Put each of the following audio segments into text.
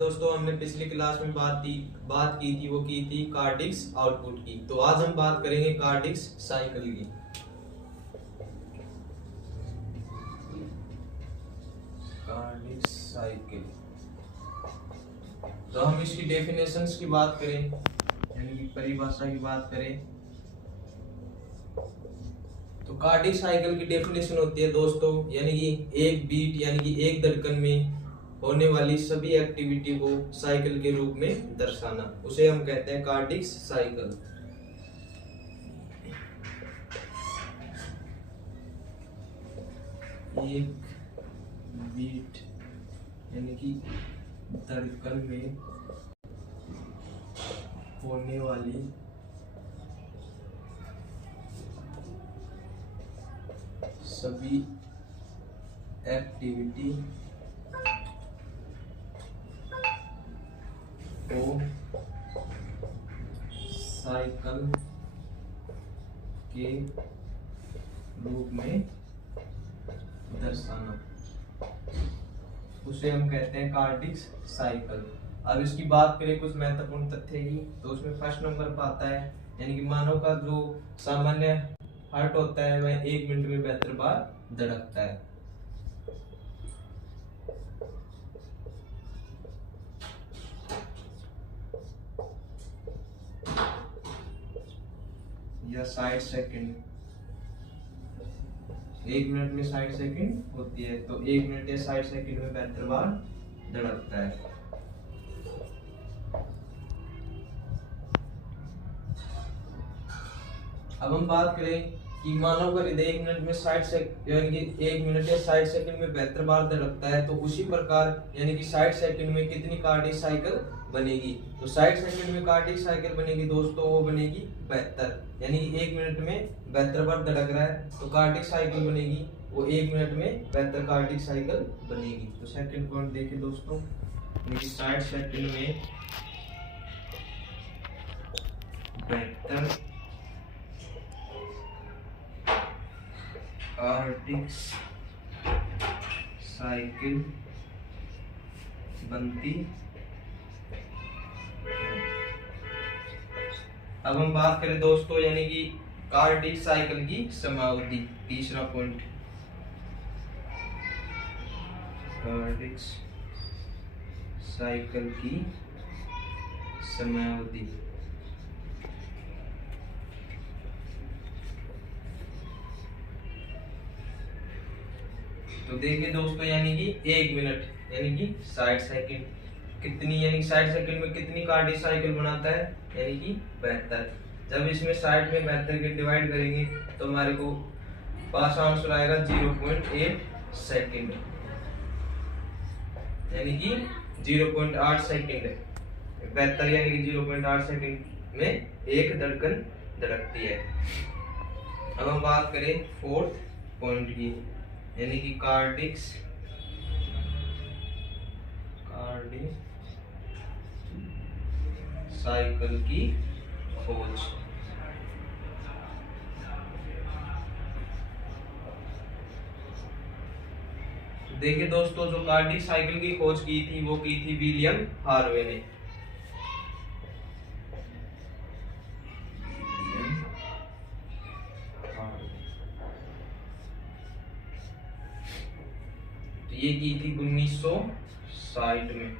दोस्तों हमने पिछली क्लास में बात की थी, वो की थी कार्डिक्स आउटपुट की। तो आज हम बात करेंगे कार्डिक्स साइकिल की। कार्डिक्स साइकिल, तो हम इसकी डेफिनेशंस की बात करें, यानी कि परिभाषा की बात करें, तो कार्डिक साइकिल की डेफिनेशन होती है दोस्तों, यानी कि एक बीट यानी कि एक धड़कन में होने वाली सभी एक्टिविटी को साइकिल के रूप में दर्शाना, उसे हम कहते हैं कार्डिक साइकिल। एक बीट यानी कि धड़कन में होने वाली सभी एक्टिविटी को साइकिल के रूप में दर्शाना, उसे हम कहते हैं कार्डिक साइकिल। अब इसकी बात करें कुछ महत्वपूर्ण तथ्य की, तो उसमें फर्स्ट नंबर पर आता है, यानी कि मानव का जो सामान्य हार्ट होता है वह 1 मिनट में 72 बार धड़कता है। या 60 सेकंड, 1 मिनट में 60 सेकंड होती है, तो 1 मिनट या 60 सेकंड में 72 बार धड़कता है। अब हम बात करें कि मानव का हृदय 1 मिनट में 60 सेकंड यानी कि 1 मिनट या 60 सेकंड में 72 बार धड़कता है, तो उसी प्रकार यानी कि 60 सेकंड में कितनी कार्डिक साइकिल बनेगी? तो 60 सेकंड में कार्डिक साइकिल बनेगी दोस्तों, वो बनेगी 72, यानी कि 1 मिनट में 72 बार धड़क रहा है, तो कार्डिक साइकिल बनेगी वो 1 मिनट में 72 कार्डिक साइकिल बनेगी। तो सेकंड पॉइंट देखिए दोस्तों, यानी कि 60 सेकंड में 72 कार्डिक साइकिल बनती। अब हम बात करें दोस्तों, यानी कि कार्डिक साइकिल की समयावधि, तीसरा पॉइंट, कार्डिक साइकिल की समयावधि। तो देखिए दोस्तों, यानी कि 1 मिनट यानी कि 60 सेकंड कितनी, यानी 60 सेकंड में कितनी कार्डिक साइकिल बनाता है, यानी कि 72। जब इसमें 60 में 72 के डिवाइड करेंगे तो हमारे को पास आंसर आएगा 0.8 सेकंड, यानी कि 0.8 सेकंड। 72 यानी कि 0.8 सेकंड में एक धड़कन धड़कती है। अब हम बात करें फोर्थ पॉइंट की, यानी कि कार्डिक साइकिल की खोज। देखिए दोस्तों, जो कार्डिक साइकिल की खोज की थी वो की थी विलियम हार्वे ने। तो ये की थी 1960 में।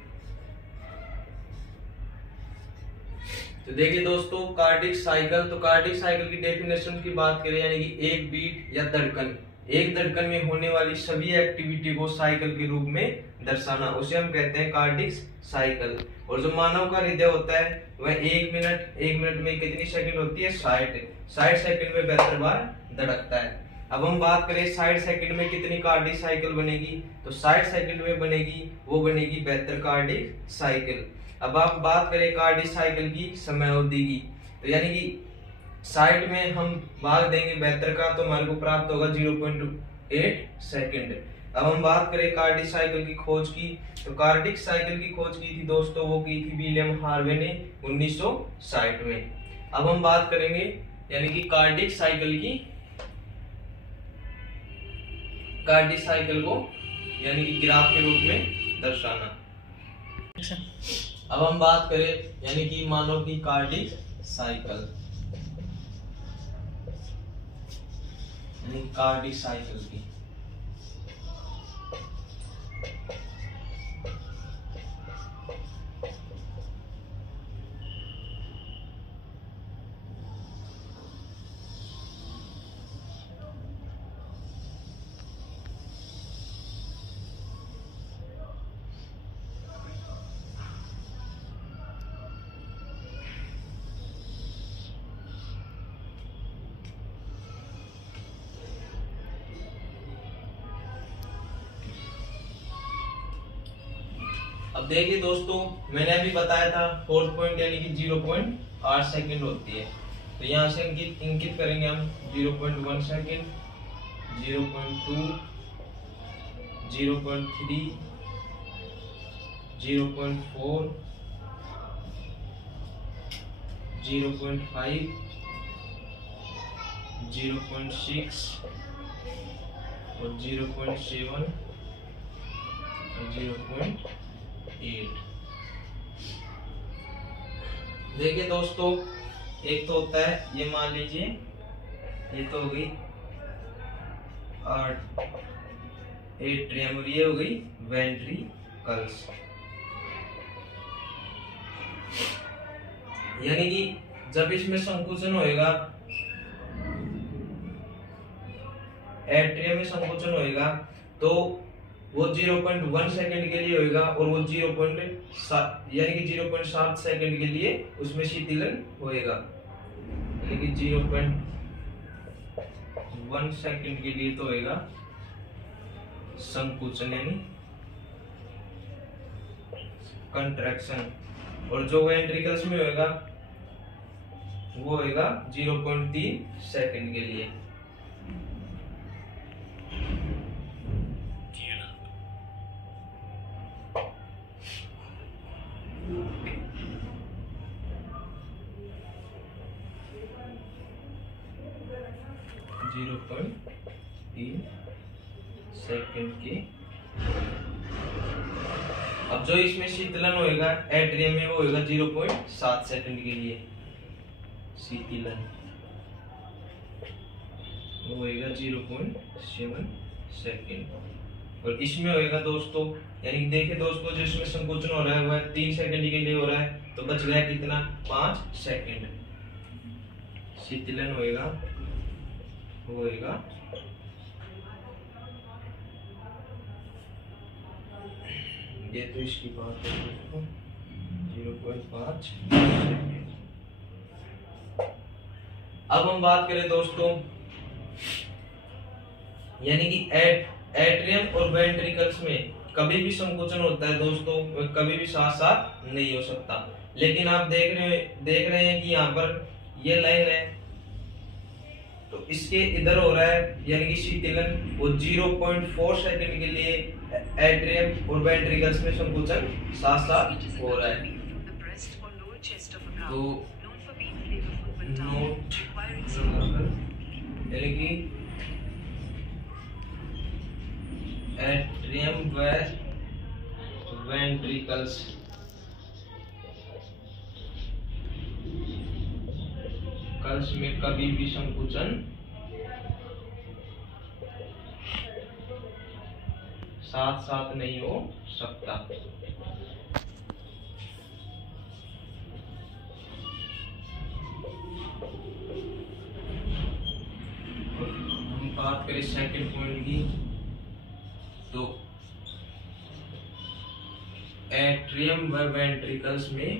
तो देखिए दोस्तों, कार्डिक साइकिल, तो कार्डिक साइकिल की डेफिनेशन की बात करें, यानी कि एक बीट या धड़कन, एक धड़कन में होने वाली सभी एक्टिविटी को साइकिल के रूप में दर्शाना, उसे हम कहते हैं कार्डिक साइकिल। और जो मानव का हृदय होता है वह 1 मिनट में कितनी सेकंड होती है? 60 सेकंड में 72 बार धड़कता है। अब हम बात करें 60 सेकंड में कितनी कार्डिक साइकिल बनेगी, तो 60 सेकंड में बनेगी 72 कार्डिक साइकिल। अब आप बात करें कार्डिक साइकिल की समयावधि की, तो यानी कि 60 में हम भाग देंगे 72 का, तो हमारे को प्राप्त होगा 0.8 सेकंड। अब हम बात करें कार्डिक साइकिल की खोज की, तो कार्डिक साइकिल की खोज की थी दोस्तों, वो की थी विलियम हार्वे ने 1960 में। अब हम बात करेंगे यानी कि कार्डिक साइकिल को यानी कि ग्राफ के रूप में दर्शाना। अब हम बात करें यानी कि मानव की कार्डिक साइकिल, यानी कार्डिक साइकिल की। अब देखिए दोस्तों, मैंने अभी बताया था फोर्थ पॉइंट यानी कि 0.8 सेकंड होती है। तो यहाँ से इंकित करेंगे हम 0.1 सेकंड, 0.2, 0.3, 0.4, 0.5, 0.6 और 0.7 और 0.8। देखिए दोस्तों, एक तो होता है ये, मान लीजिए ये तो हो गई एट्रियम और ये हो गई वेंट्रिकल्स। यानी कि जब इसमें संकुचन होएगा, एट्रियम में संकुचन होएगा तो वो 0.1 सेकंड के लिए होएगा और वो 0.7 यानी कि 0.7 सेकंड के लिए उसमें शीतलन होएगा। यानी कि 0.1 सेकंड के लिए तो होएगा संकुचन यानी कंट्रैक्शन, और जो वेंट्रिकल्स में होएगा वो होएगा 0.3 सेकंड के लिए। सेकंड के। अब जो इसमें शीतलन होएगा एट्रियम में वो होएगा 0.7 सेकंड के लिए शीतलन, वो होएगा 0.7 सेकंड। और इसमें होएगा दोस्तों, यानी देखिए दोस्तों, जो इसमें संकोचन हो रहा है वो 3 सेकंड के लिए हो रहा है, तो बच गया कितना, 5 सेकंड शीतलन होएगा, वो होएगा ये तो इसकी बात है 0.5 सेकंड। अब हम बात करें दोस्तों, यानी कि एट्रियम और वेंट्रिकल्स में कभी भी संकोचन होता है दोस्तों, कभी भी साथ साथ नहीं हो सकता। लेकिन आप देख रहे हैं कि यहाँ पर ये लाइन है, तो इसके इधर हो रहा है यानी कि शीतलन, वो 0.4 सेकंड के लिए एट्रियम और वेंट्रिकल्स में संकुचन साथ साथ हो रहा है। तो नोट यानी कि एट्रियम व वेंट्रिकल्स में कभी भी संकुचन साथ साथ नहीं हो सकता। हम बात करें सेकंड पॉइंट की, तो एट्रियम व वेंट्रिकल्स में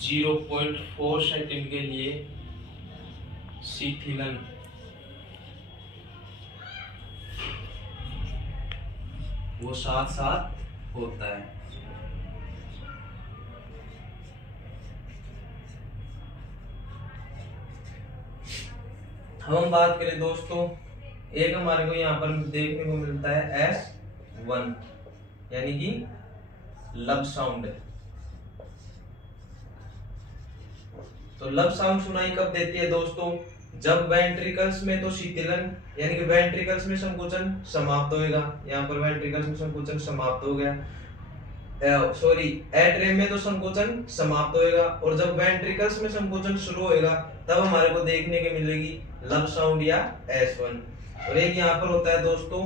जीरो 0.4 सेकंड के लिए शीतलन वो साथ साथ होता है। हम बात करें दोस्तों, एक हमारे को यहाँ पर देखने को मिलता है S1 यानी कि लब साउंड। तो लब साउंड सुनाई कब देती है दोस्तों, जब वेंट्रिकल्स में तो शीतलन यानी कि वेंट्रिकल्स में संकुचन समाप्त होएगा, यहाँ पर वेंट्रिकल्स में संकुचन समाप्त हो गया, सॉरी एट्रियम में तो संकोचन समाप्त होएगा, और जब वेंट्रिकल्स में संकोचन शुरू होएगा तब हमारे को देखने को मिलेगी लब साउंड या S1, और एक यहाँ पर होता है दोस्तों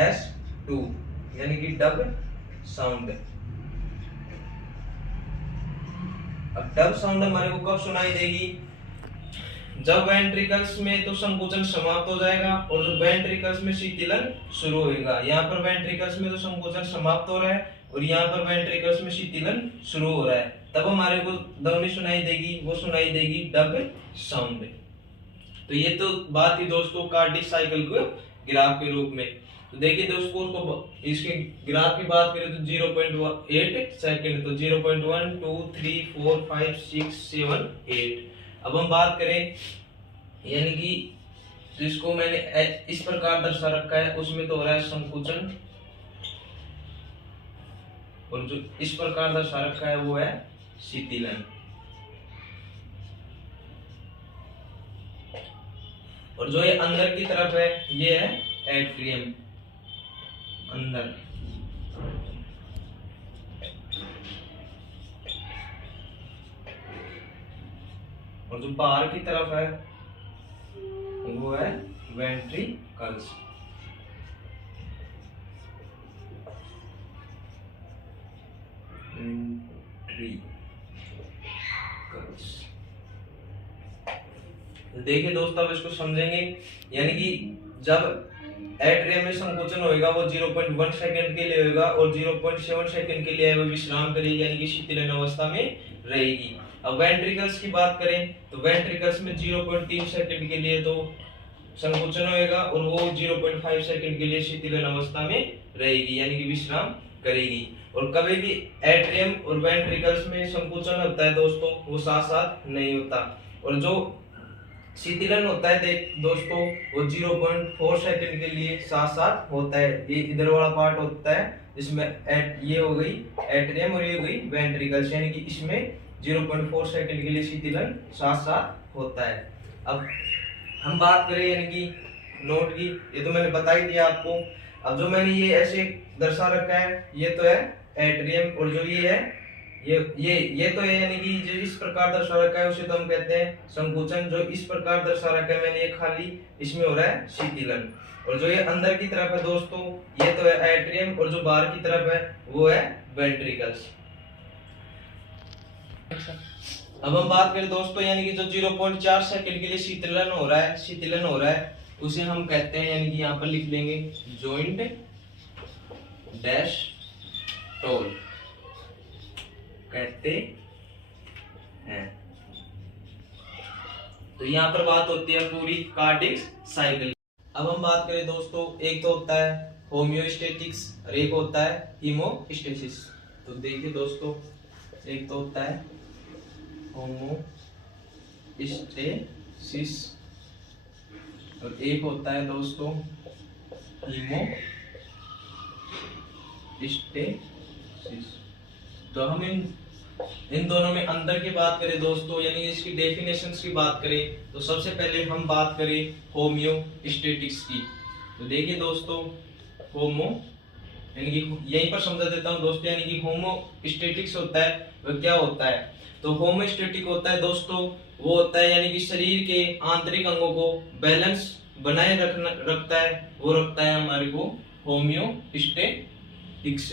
S2 यानी कि डब साउंड। अब डब साउंड हमारे को कब सुनाई देगी? जब वेंट्रिकल्स में तो संकोचन समाप्त हो जाएगा और जब वेंट्रिकल्स में शीतलन शुरू होएगा। यहाँ पर वेंट्रिकल्स में तो संकोचन समाप्त हो रहा है और यहाँ पर वेंट्रिकल्स में शीतलन शुरू हो रहा है, तब हमारे को ध्वनि सुनाई देगी, वो सुनाई देगी डब साउंड। तो ये तो बात थी दोस्तों कार्डिक साइकिल को ग्राफ के रूप में। तो देखिए दोस्तों उसको इसके ग्राफ की बात करें तो 0.8 सेकंड, तो 0.1 2 3 4 5 6 7 8। अब हम बात करें यानी कि जिसको मैंने इस प्रकार दर्शा रखा है उसमें तो हो रहा है संकुचन, और जो इस प्रकार दर्शा रखा है वो है शीतलन। और जो ये अंदर की तरफ है ये है एट्रियम अंदर, और जो बाहर की तरफ है वो है वेंट्रिकल्स। देखिए दोस्तों अब इसको समझेंगे, यानी कि जब एट्रियम में संकोचन होएगा वो 0.1 सेकंड के लिए होएगा और 0.7 सेकंड के लिए वो विश्राम करेगी यानी कि शीतलन अवस्था में रहेगी। अब वेंट्रिकल्स की बात करें तो वेंट्रिकल्स में 0.3 सेकंड के लिए तो संकोचन होएगा और वो 0.5 सेकंड के लिए शीतलन अवस्था में रहेगी यानी कि विश्राम करेगी। और कभी भी एट्रियम और वेंट्रिकल्स में संकोचन होता है दोस्तों वो साथ साथ नहीं होता, और जो शीतलन होता है दोस्तों वो 0.4 सेकंड के लिए साथ साथ होता है। ये इधर वाला पार्ट होता है जिसमें ये हो गई एट्रियम और ये हो गई वेंट्रिकल्स, यानी कि इसमें 0.4 सेकंड के लिए शीतलन साथ साथ होता है। अब हम बात करें यानी कि नोट की, ये तो मैंने बता ही दिया आपको। अब जो मैंने ये ऐसे दर्शा रखा है ये तो है एट्रियम, और जो ये है ये तो है यानी कि जो इस प्रकार दर्शा रखा है उसे तो हम कहते हैं संकुचन। जो इस प्रकार दर्शा रखा है मैंने ये खाली इसमें हो रहा है शीतलन, और जो ये अंदर की तरफ है दोस्तों ये तो है एट्रियम, और जो बाहर की तरफ है वो है वेंट्रिकल्स। अब हम बात करें दोस्तों यानी कि जो 0.4 सेकंड के लिए शीतलन हो रहा है उसे हम कहते हैं, यानी कि यहाँ पर लिख लेंगे जॉइंट डैश टोल कहते हैं। तो यहाँ पर बात होती है पूरी कार्डिक साइकिल। अब हम बात करें दोस्तों, एक तो होता है होम्योस्टेटिक्स और एक होता है हीमोस्टेसिस। तो देखिए दोस्तों एक तो होता है होमोस्टेसिस और एक होता है दोस्तों हीमोस्टेसिस। तो हम इन दोनों में अंतर की बात करें दोस्तों यानी इसकी डेफिनेशंस की बात करें तो सबसे पहले हम बात करें होम्योस्टेटिक्स की। तो देखिए दोस्तों होमो यानी कि यहीं पर समझा देता हूं दोस्तों, यानी कि होमोस्टेटिक्स होता है वह क्या होता है। तो होमोस्टेटिक होता है दोस्तों वो होता है यानी कि शरीर के आंतरिक अंगों को बैलेंस बनाए रखता है, वो रखता है हमारे को होम्योस्टेटिक्स।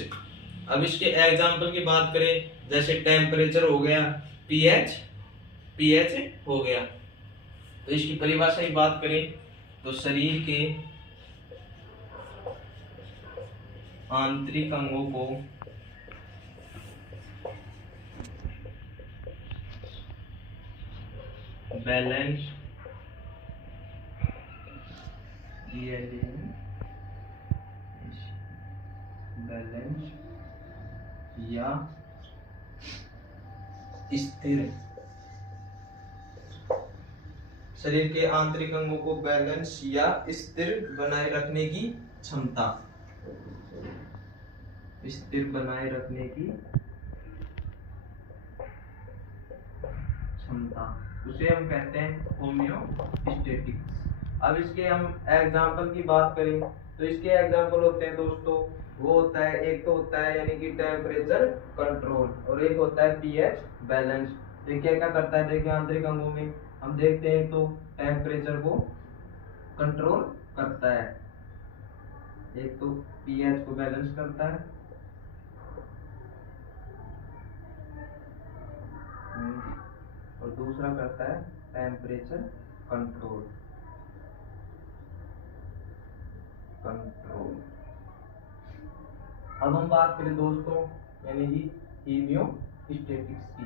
अब इसके एग्जाम्पल की बात करें जैसे टेम्परेचर हो गया, पीएच हो गया। तो इसकी परिभाषा की बात करें तो शरीर के आंतरिक अंगों को बैलेंस या स्थिर, शरीर के आंतरिक अंगों को बैलेंस या स्थिर बनाए रखने की क्षमता, स्थिर बनाए रखने की क्षमता उसे हम कहते हैं होम्योस्टेटिक्स। अब इसके हम एग्जाम्पल की बात करें तो इसके एग्जाम्पल होते हैं दोस्तों, वो होता है, एक तो होता है यानी कि टेम्परेचर कंट्रोल और एक होता है पीएच बैलेंस। ये क्या क्या करता है देखिए आंतरिक अंगों में हम देखते हैं तो टेम्परेचर को कंट्रोल करता है, एक तो पीएच को बैलेंस करता है और दूसरा करता है टेम्परेचर कंट्रोल। अब हम बात करें दोस्तों यानी कि हीमियोस्टेटिक्स की।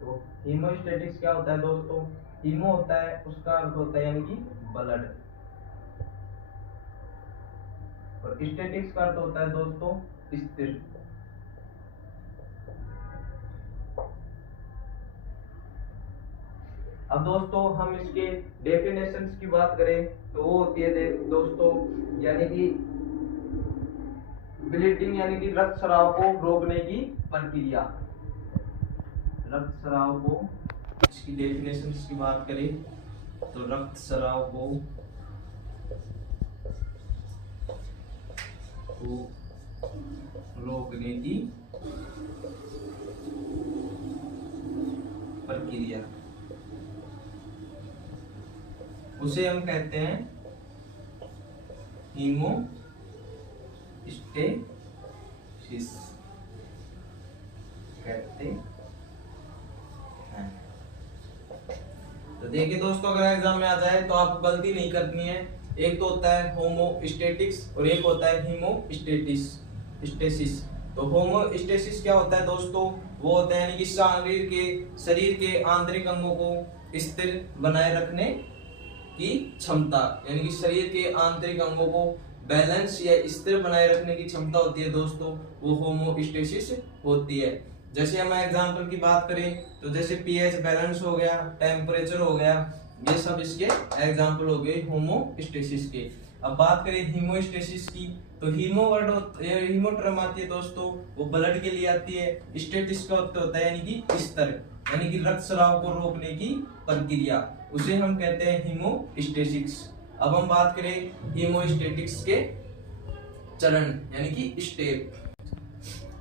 तो हीमोस्टेटिक्स क्या होता है दोस्तों, हीमो होता है उसका अर्थ होता है यानी कि ब्लड और स्टेटिक्स का अर्थ होता है दोस्तों स्थिर। अब दोस्तों हम इसके डेफिनेशंस की बात करें तो वो होती है दोस्तों यानी कि ब्लीडिंग यानी कि रक्तस्राव को रोकने की प्रक्रिया। रक्तस्राव को, इसकी डेफिनेशंस की बात करें तो रक्तस्राव को रोकने की प्रक्रिया, उसे हम कहते हैं हीमोस्टेसिस कहते हैं। तो देखिए दोस्तों अगर एग्जाम में आ जाए तो आपको गलती नहीं करनी है, एक तो होता है होमोस्टेटिक्स और एक होता है हीमोस्टेसिस। तो होमोस्टेसिस क्या होता है दोस्तों, वो होता है यानी कि शरीर के आंतरिक अंगों को स्थिर बनाए रखने की क्षमता, यानी कि शरीर के आंतरिक अंगों को बैलेंस या स्थिर बनाए रखने की क्षमता होती है दोस्तों, वो होमोस्टेसिस होती है। जैसे हम एग्जांपल की बात करें तो जैसे पीएच बैलेंस हो गया, टेम्परेचर हो गया, ये सब इसके एग्जांपल हो गए होमोस्टेसिस के। अब बात करें हीमोस्टेसिस की तो हीमो टर्म आती है दोस्तों, वो ब्लड के लिए आती है। स्टेटिस का होता है यानी कि स्तर, यानी कि रक्तस्राव को रोकने की प्रक्रिया, उसे हम कहते हैं हीमोस्टेसिस। अब हम बात करें हीमोस्टेटिक्स के चरण यानी कि स्टेप।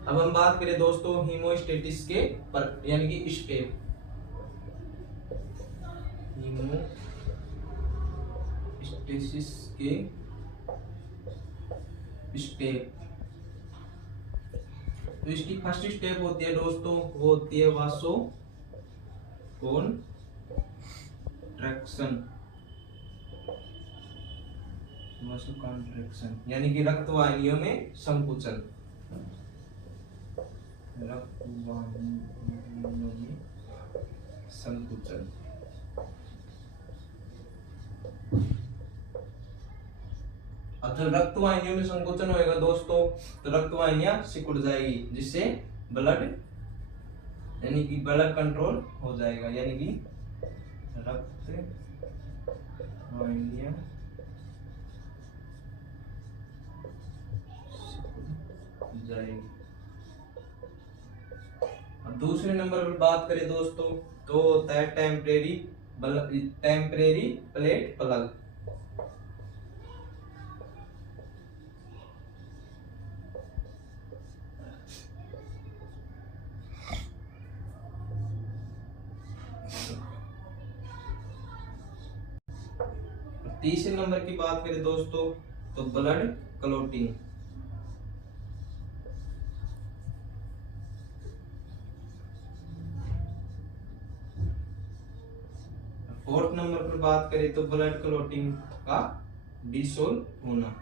अब हम बात करें दोस्तों हीमोस्टेटिक्स के यानी कि स्टेप। हीमोस्टेसिस के स्टेप, तो इसकी फर्स्ट स्टेप होती है दोस्तों, वो होती है वासोकॉन्ट्रैक्शन, यानी कि रक्तवाहिनियों में संकुचन। रक्तवाहिनियों में संकुचन। अब जब रक्तवाहिनियों में संकोचन होएगा दोस्तों तो रक्तवाहिनियां सिकुड़ जाएगी, जिससे ब्लड यानी कि ब्लड कंट्रोल हो जाएगा, यानी कि रक्तवाहिनियां सिकुड़ जाएगी। अब दूसरे नंबर पर बात करें दोस्तों तो होता है टेम्परेरी प्लेट प्लग। तीसरे नंबर की बात करें दोस्तों तो ब्लड क्लॉटिंग। फोर्थ नंबर पर बात करें तो ब्लड क्लॉटिंग का डिसॉल्व होना।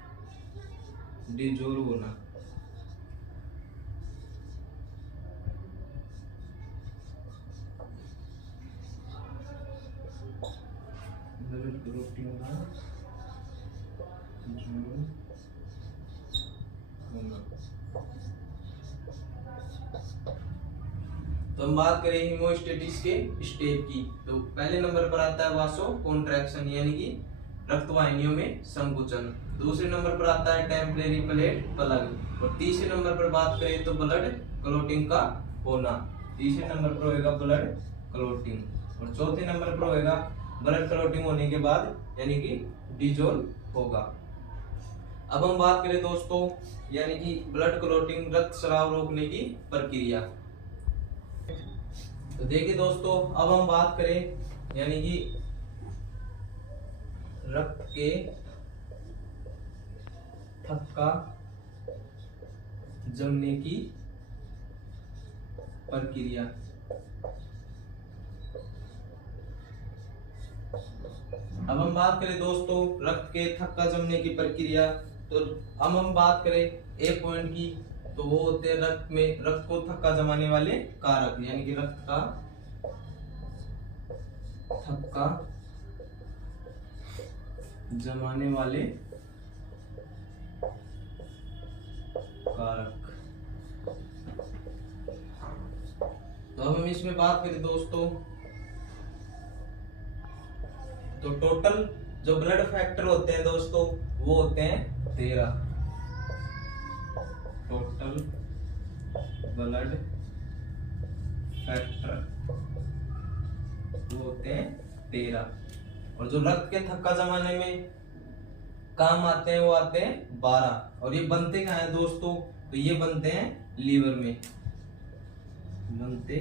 तो हम बात करें हीमोस्टेटिस के स्टेप की तो पहले नंबर पर आता है वासो कॉन्ट्रैक्शन यानी कि रक्तवाहिनियों में संकुचन। दूसरे नंबर पर आता है टेम्परेरी प्लेट प्लग और तीसरे नंबर पर बात करें तो ब्लड क्लॉटिंग का होना। तीसरे नंबर पर होगा ब्लड क्लॉटिंग और चौथे नंबर पर होगा ब्लड क्लॉटिंग होने के बाद यानी कि डिजोल्व होगा। अब हम बात करें दोस्तों यानी कि ब्लड क्लॉटिंग रक्त स्राव रोकने की प्रक्रिया। तो देखिए दोस्तों, अब हम बात करें यानी कि रक्त के थक्का जमने की प्रक्रिया। अब हम बात करें दोस्तों रक्त के थक्का जमने की प्रक्रिया, तो अब हम बात करें ए पॉइंट की, तो वो होते हैं रक्त को थक्का जमाने वाले कारक, यानी कि रक्त का थक्का जमाने वाले कारक। तो अब हम इसमें बात करें दोस्तों, तो टोटल जो ब्लड फैक्टर होते हैं दोस्तों वो होते हैं 13। टोटल ब्लड फैक्टर वो होते हैं 13, और जो रक्त के थक्का जमाने में काम आते हैं वो आते हैं 12। और ये बनते कहाँ हैं दोस्तों, तो ये बनते हैं लीवर में। बनते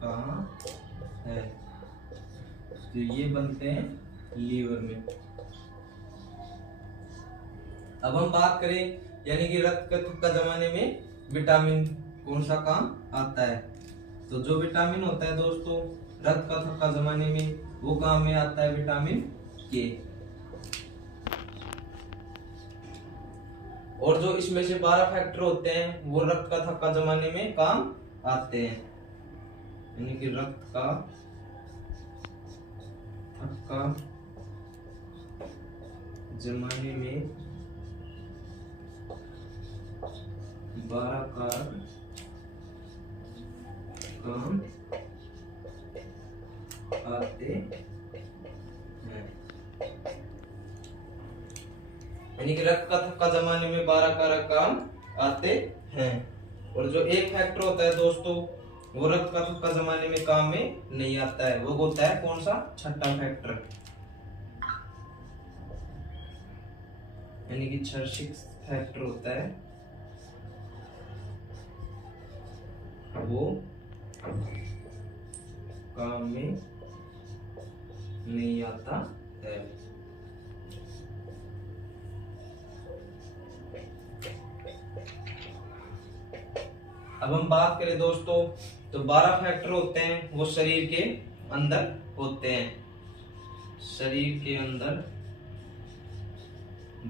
कहाँ है, तो ये बनते हैं लीवर में। अब हम बात करें यानी कि रक्त के थक्का जमाने में विटामिन कौन सा काम आता है, तो जो विटामिन होता है दोस्तों रक्त का थक्का जमाने में वो काम में आता है विटामिन के। और जो इसमें से 12 फैक्टर होते हैं वो रक्त का थक्का जमाने में काम आते हैं, यानी कि रक्त का थक्का जमाने में 12 कारक काम आते हैं, यानी कि रक्त का थक्का जमाने में 12 कारक काम आते हैं। और जो एक फैक्टर होता है दोस्तों वो रक्त का थक्का जमाने में काम में नहीं आता है, वो होता है कौन सा, छठा फैक्टर, यानी कि 6 फैक्टर होता है वो काम में नहीं आता है। अब हम बात करें दोस्तों, तो 12 फैक्टर होते हैं वो शरीर के अंदर होते हैं। शरीर के अंदर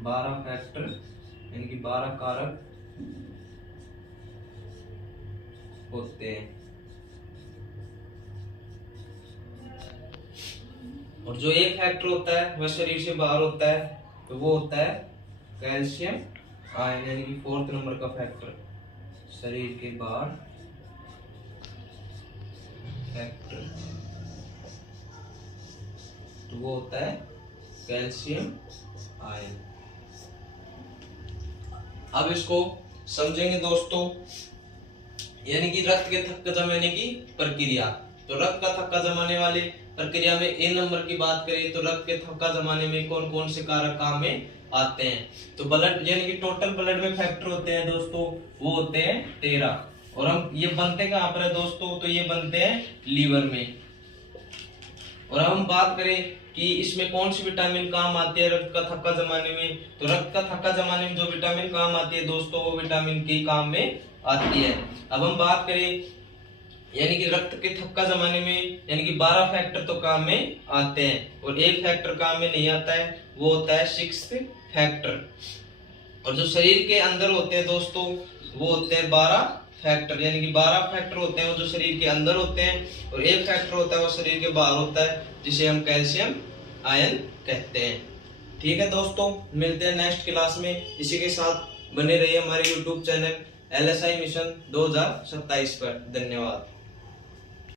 12 फैक्टर यानी कि 12 कारक होते हैं। और जो एक फैक्टर होता है वह शरीर से बाहर होता है, तो वो होता है कैल्शियम आयन, यानी कि 4th नंबर का फैक्टर। शरीर के बाहर फैक्टर तो वो होता है कैल्शियम आयन। अब इसको समझेंगे दोस्तों, यानी कि रक्त के थक्का जमाने की प्रक्रिया। तो रक्त का थक्का जमाने वाले प्रक्रिया में ए नंबर की बात करें तो रक्त के थक्का जमाने में कौन कौन से कारक काम में आते हैं, तो ब्लड यानी कि टोटल ब्लड में फैक्टर होते हैं दोस्तों वो होते हैं 13। और हम ये बनते कहाँ पर है दोस्तों, तो ये बनते हैं लीवर में। और अब हम बात करें कि इसमें कौन सी विटामिन काम आती है रक्त का थक्का जमाने में, तो रक्त का थक्का जमाने में जो विटामिन काम आती है दोस्तों वो विटामिन के काम में आती है। अब हम बात करें यानी कि रक्त के थक्का जमाने में यानी कि 12 फैक्टर तो काम में आते हैं और एक फैक्टर काम में नहीं आता है, वो होता है 6th फैक्टर। और जो शरीर के अंदर होते हैं दोस्तों वो होते हैं 12 फैक्टर, यानी कि 12 फैक्टर होते हैं वो जो शरीर के अंदर होते हैं, और एक फैक्टर होता है वो शरीर के बाहर होता है जिसे हम कैल्शियम आयन कहते हैं। ठीक है दोस्तों, मिलते हैं नेक्स्ट क्लास में। इसी के साथ बने रहिए हमारे YouTube चैनल LSI मिशन 2027 पर। धन्यवाद।